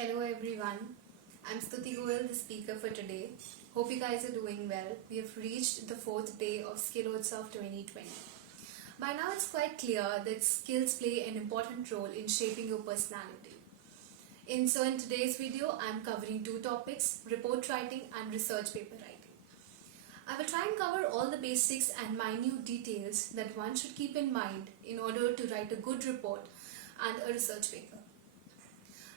Hello everyone, I'm Stuti Goel, the speaker for today. Hope you guys are doing well. We have reached the 4th day of Skillotsav 2020. By now it's quite clear that skills play an important role in shaping your personality. In today's video, I'm covering two topics, report writing and research paper writing. I will try and cover all the basics and minute details that one should keep in mind in order to write a good report and a research paper.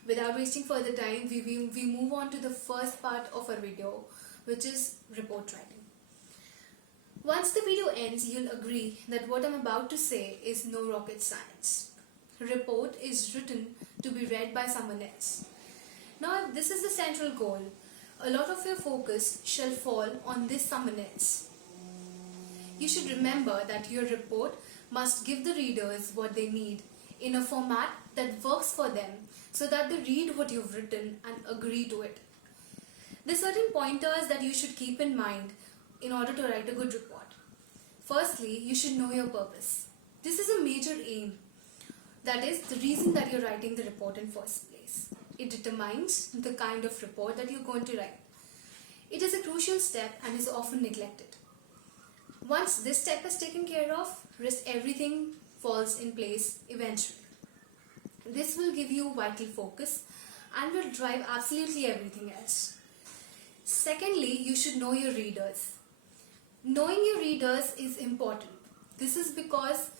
Without wasting further time, we move on to the first part of our video, which is report writing. Once the video ends, you'll agree that what I'm about to say is no rocket science. Report is written to be read by someone else. Now, if this is the central goal, a lot of your focus shall fall on this someone else. You should remember that your report must give the readers what they need in a format that works for them so that they read what you've written and agree to it. There are certain pointers that you should keep in mind in order to write a good report. Firstly, you should know your purpose. This is a major aim. That is the reason that you're writing the report in first place. It determines the kind of report that you're going to write. It is a crucial step and is often neglected. Once this step is taken care of, rest everything falls in place eventually. This will give you vital focus and will drive absolutely everything else. Secondly, you should know your readers. Knowing your readers is important. This is because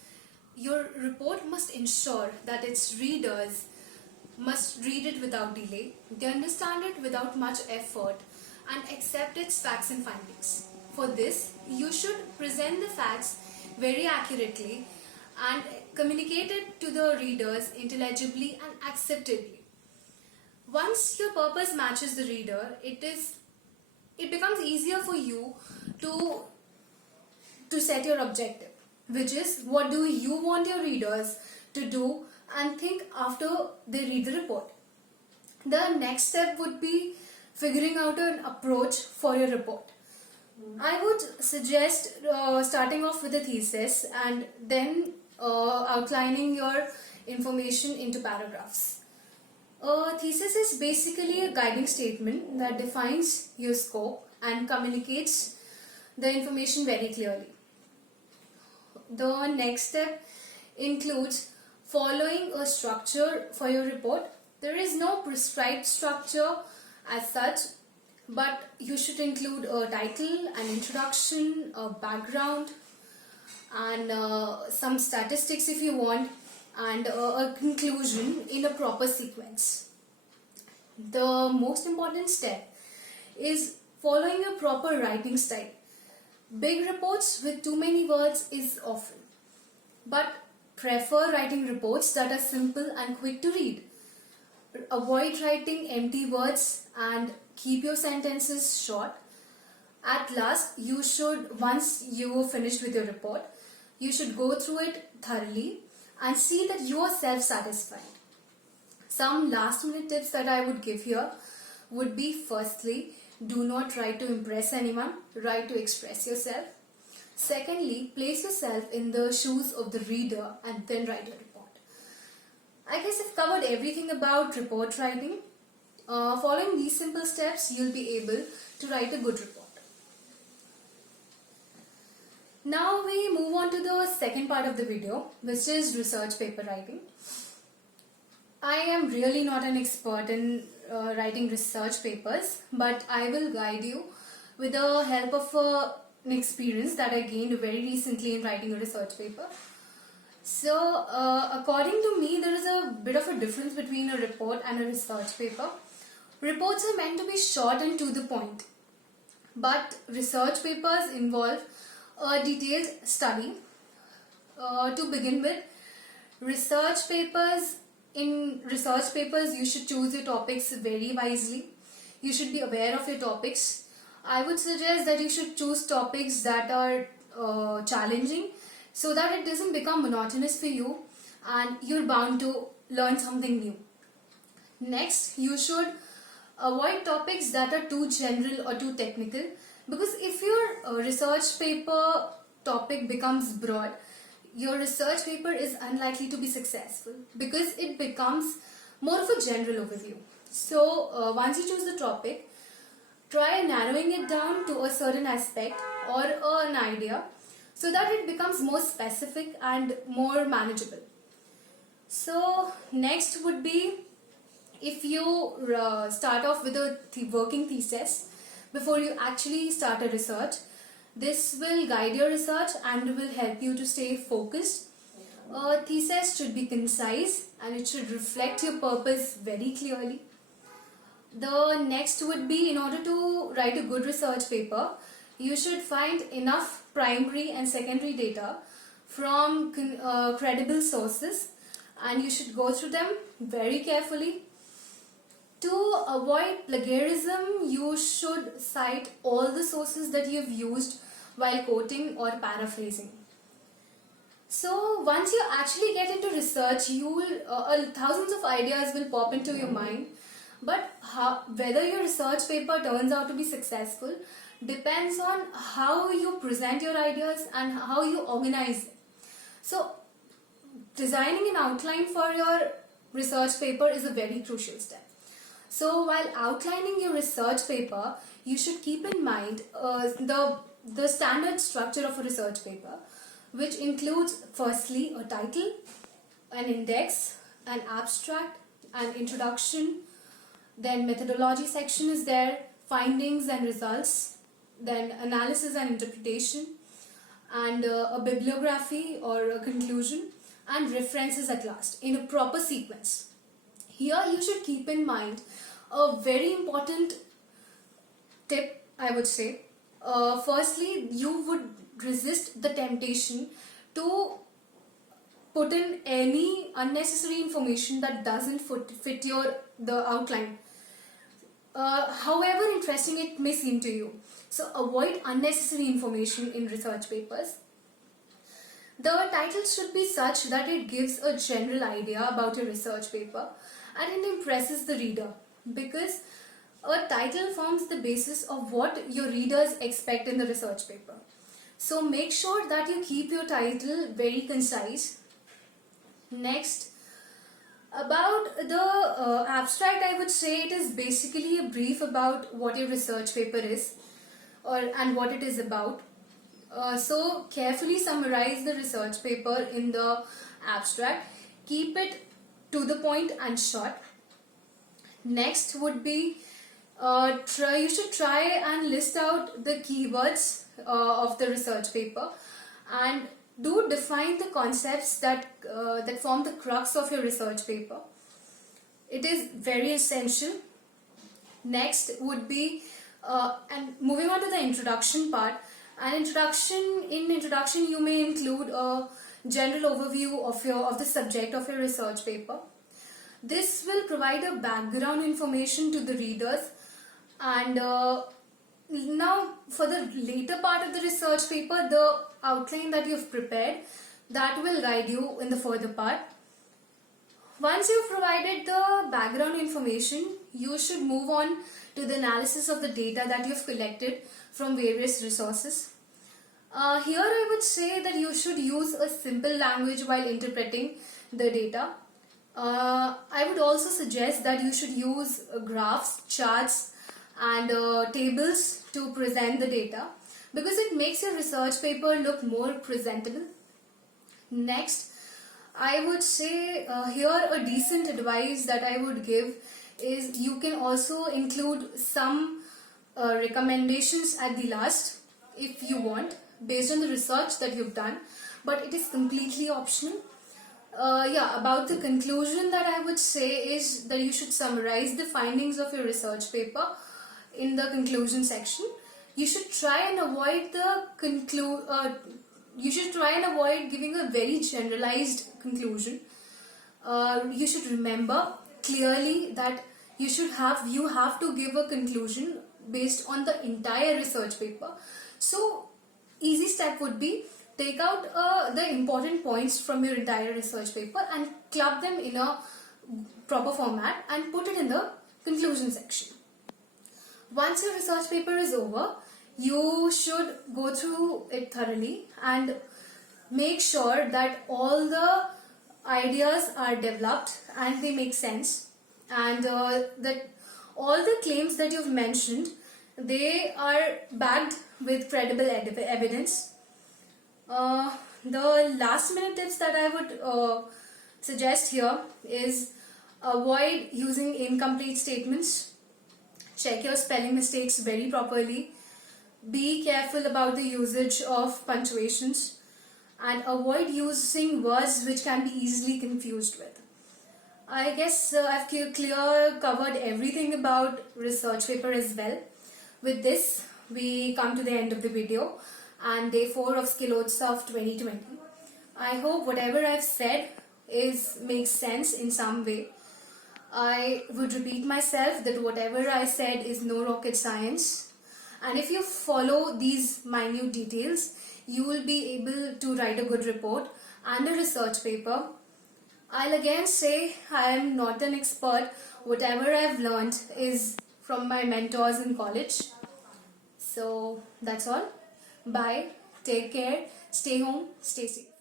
your report must ensure that its readers must read it without delay, they understand it without much effort and accept its facts and findings. For this, you should present the facts very accurately and communicate it to the readers intelligibly and acceptably. Once your purpose matches the reader, it becomes easier for you to set your objective, which is what do you want your readers to do and think after they read the report. The next step would be figuring out an approach for your report. I would suggest starting off with a thesis and then outlining your information into paragraphs. A thesis is basically a guiding statement that defines your scope and communicates the information very clearly. The next step includes following a structure for your report. There is no prescribed structure as such, but you should include a title, an introduction, a background, and some statistics if you want, and a conclusion in a proper sequence. The most important step is following a proper writing style. Big reports with too many words is often, but prefer writing reports that are simple and quick to read. Avoid writing empty words and keep your sentences short. At last, once you finished with your report, you should go through it thoroughly and see that you are self-satisfied. Some last minute tips that I would give here would be, firstly, do not write to impress anyone, write to express yourself. Secondly, place yourself in the shoes of the reader and then write your report. I guess I've covered everything about report writing. Following these simple steps, you'll be able to write a good report. Now we move on to the second part of the video, which is research paper writing. I am really not an expert in writing research papers, but I will guide you with the help of an experience that I gained very recently in writing a research paper. So, according to me, there is a bit of a difference between a report and a research paper. Reports are meant to be short and to the point, but research papers involve a detailed study. To begin with, in research papers, you should choose your topics very wisely. You should be aware of your topics. I would suggest that you should choose topics that are challenging so that it doesn't become monotonous for you and you're bound to learn something new. Next, you should avoid topics that are too general or too technical, because if your research paper topic becomes broad, your research paper is unlikely to be successful because it becomes more of a general overview. So once you choose the topic, try narrowing it down to a certain aspect or an idea so that it becomes more specific and more manageable. So next would be, if you start off with a working thesis before you actually start a research, this will guide your research and will help you to stay focused. A thesis should be concise and it should reflect your purpose very clearly. The next would be, in order to write a good research paper, you should find enough primary and secondary data from credible sources, and you should go through them very carefully. To avoid plagiarism, you should cite all the sources that you have used while quoting or paraphrasing. So once you actually get into research, you will thousands of ideas will pop into your mind. But whether your research paper turns out to be successful depends on how you present your ideas and how you organize it. So designing an outline for your research paper is a very crucial step. So while outlining your research paper, you should keep in mind the standard structure of a research paper, which includes firstly a title, an index, an abstract, an introduction, then methodology section is there, findings and results, then analysis and interpretation, and a bibliography or a conclusion, and references at last in a proper sequence. Here you should keep in mind a very important tip, I would say. Firstly, you would resist the temptation to put in any unnecessary information that doesn't fit the outline. However interesting it may seem to you. So avoid unnecessary information in research papers. The title should be such that it gives a general idea about your research paper and it impresses the reader, because a title forms the basis of what your readers expect in the research paper. So make sure that you keep your title very concise. Next, about the abstract, I would say it is basically a brief about what your research paper is and what it is about. So carefully summarize the research paper in the abstract. Keep it to the point and short. Next would be, you should try and list out the keywords of the research paper, and do define the concepts that form the crux of your research paper. It is very essential. Next would be, and moving on to the introduction part. In introduction you may include a general overview of the subject of your research paper. This will provide a background information to the readers, and now for the later part of the research paper, the outline that you've prepared, that will guide you in the further part. Once you've provided the background information, you should move on to the analysis of the data that you've collected from various resources. Here I would say that you should use a simple language while interpreting the data. I would also suggest that you should use graphs, charts and tables to present the data, because it makes your research paper look more presentable. Next, I would say here a decent advice that I would give is you can also include some recommendations at the last if you want, based on the research that you've done, but it is completely optional. About the conclusion, that I would say is that you should summarize the findings of your research paper in the conclusion section. You should try and avoid giving a very generalized conclusion. You should remember clearly that you have to give a conclusion based on the entire research paper. So easy step would be, take out the important points from your entire research paper and club them in a proper format and put it in the conclusion section. Once your research paper is over, you should go through it thoroughly and make sure that all the ideas are developed and they make sense, and that all the claims that you've mentioned, they are backed with credible evidence. The last minute tips that I would suggest here is avoid using incomplete statements. Check your spelling mistakes very properly. Be careful about the usage of punctuations and avoid using words which can be easily confused with. I guess I've covered everything about research paper as well. With this, we come to the end of the video and day 4 of Skillotsav 2020. I hope whatever I've said makes sense in some way. I would repeat myself that whatever I said is no rocket science, and if you follow these minute details, you will be able to write a good report and a research paper. I'll again say I am not an expert. Whatever I've learned is from my mentors in college. So that's all. Bye. Take care. Stay home. Stay safe.